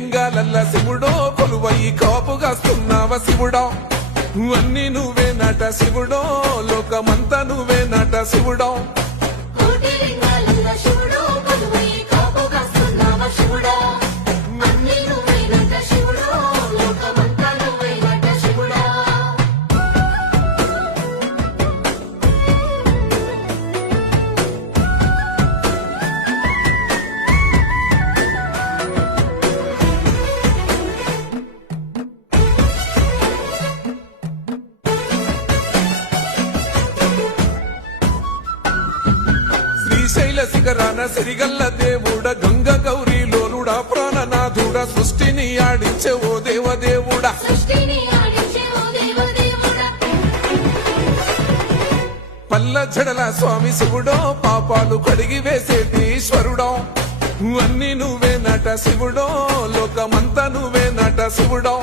లింగాలల్ల శివుడో కొలువయి కాపుగాస్తున్నావ శివుడా అన్ని నువ్వే నట శివుడో లోకమంతా నువ్వే నట శివుడో శ్రీశైల శిఖరాన సిరిగల్ల దేవుడ గంగ గౌరీ లోలుడా ప్రాణనాథుడ సృష్టిని ఆడించే ఓ దేవదేవుడా పల్ల జడల స్వామి శివుడో పాపాలు కడిగి వేసేటి ఈశ్వరుడో అన్ని నువ్వే నట శివుడో లోకమంతా నువ్వే నట శివుడో